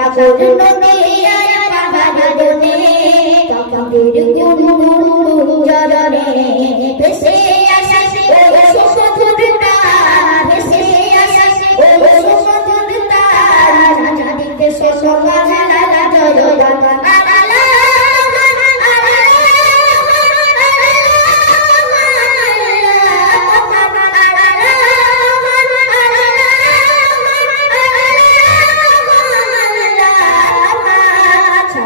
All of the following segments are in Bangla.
সাগর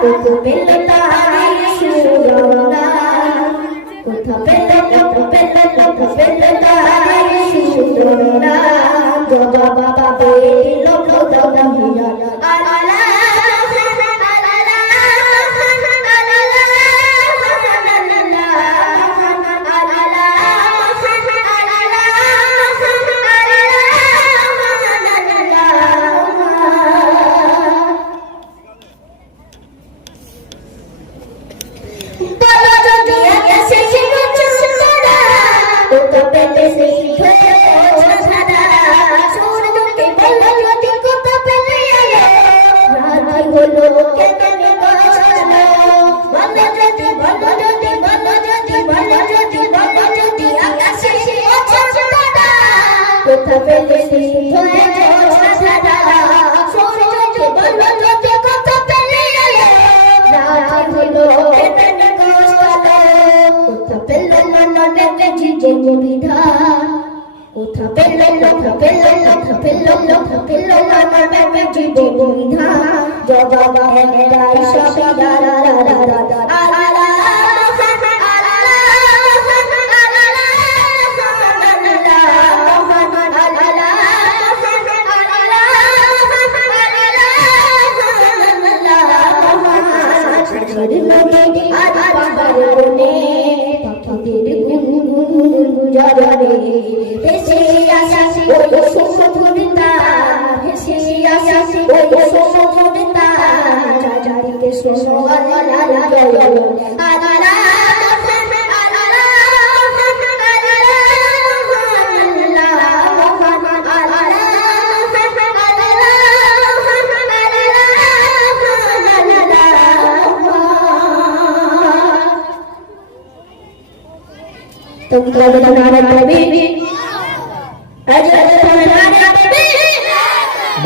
কোথা পেলে সুরনা কোথা পেলে সেই ধরে ছাড়া সূর্যকে বলো যদি কোথা পেলে আলো রাত হলো কেমনে কোথা পেল নননে জিজে বিধান কোথা পেল কোথা পেল কোথা পেল কোথা পেল নননে জিজে বিধান জবাব একটাই সব দাদা পাখিদের গুনগুন গুজরে ভেসে আসা ওই সমুদ্রতা ভেসে আসা ওই আল্লাহ तुम Tunggu kemenangan kami. Ajar kemenangan kami.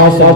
Masa